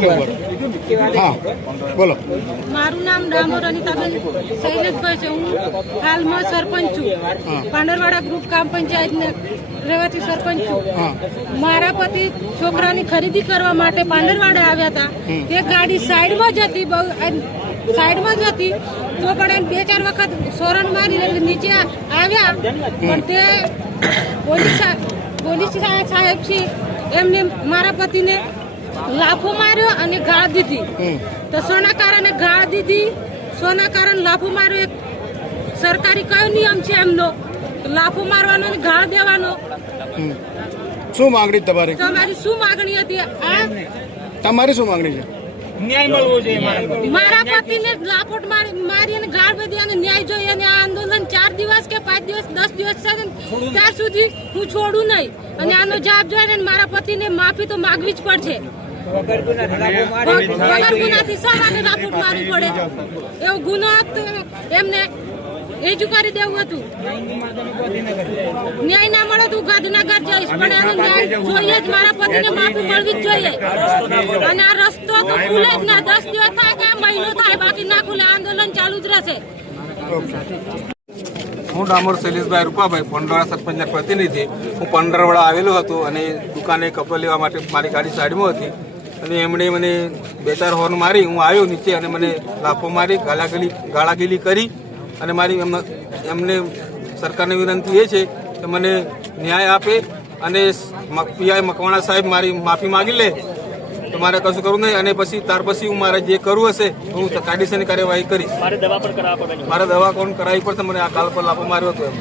हाँ बोलो। मारू नाम डामोर अनिताबेन शैलेषभाई છે। હું હાલમાં સરપંચ છું। પાંડરવાડા ગ્રુપ ગ્રામ પંચાયતને રહેવાથી સરપંચ છું। મારા પતિ છોકરાની ખરીદી કરવા માટે પાંડરવાડા આવ્યા હતા। તે ગાડી સાઈડમાં જ હતી, તો પણ 2-4 વખત સોરણ મારી નીચે આવ્યા, પણ તે પોલીસ સાહેબ છે એમને મારા પતિને લાફો માર્યો અને ગાળ દીધી। તો સોના કારણે ગાળ દીધી, સોના કારણે લાફો માર્યો। એક સરકારી કયો નિયમ છે એમનો, લાફો મારવાનો અને ગાળ દેવાનો। શું માંગણી તમારી? તમારી શું માંગણી હતી? તમારી શું માંગણી છે? ન્યાય મળવો જોઈએ। મારા પતિને લાફોટ મારી અને ગાળ દીધી અને ન્યાય જોઈએ। અને આ આંદોલન 4 દિવસ કે 5 દિવસ 10 દિવસ છે ત્યાં સુધી હું છોડું નહીં અને આનો જવાબ જોઈને મારા પતિને માફી તો માંગવી જ પડશે। વગર ગુનાથી શા માટે લાફોટ મારવી પડે? એવો ગુનો એમને રજૂ કરી દેવું હતું। ન્યાય ના મળે તો ગાંધીનગર જઈશ, પણ એનો ન્યાય જોઈએ જ। મારા પતિને માફી મળવી જ જોઈએ। અને આ રસ્તો તો ખુલે જ ના, 10 દિવસ થાય કે મહિનો થાય, બાકી ના ખુલે, આંદોલન ચાલુ જ રહેશે। હું ડામોર શૈલેષભાઈ રૂપાભાઈ, પાંડરવાડા સરપંચના પ્રતિનિધિ। હું પાંડરવાડા આવેલો હતો અને દુકાને કપડાં લેવા માટે મારી ગાડી સાઈડમાં હતી અને એમણે મને 2-4 હોર્ન મારી। હું આવ્યો નીચે અને મને લાફો મારી, ગાળાગીલી કરી અને મારી એમને સરકારને વિનંતી એ છે કે મને ન્યાય આપે અને પીઆઈ મકવાણા સાહેબ મારી માફી માગી લે તો મારે કશું કરવું નહીં। અને પછી ત્યાર પછી હું મારે જે કરવું હશે હું કાયદેસરની કાર્યવાહી કરીશ। મારે દવા પણ કરાવવી પડશે, મને આ કાલ પર લાફો માર્યો હતો એમ।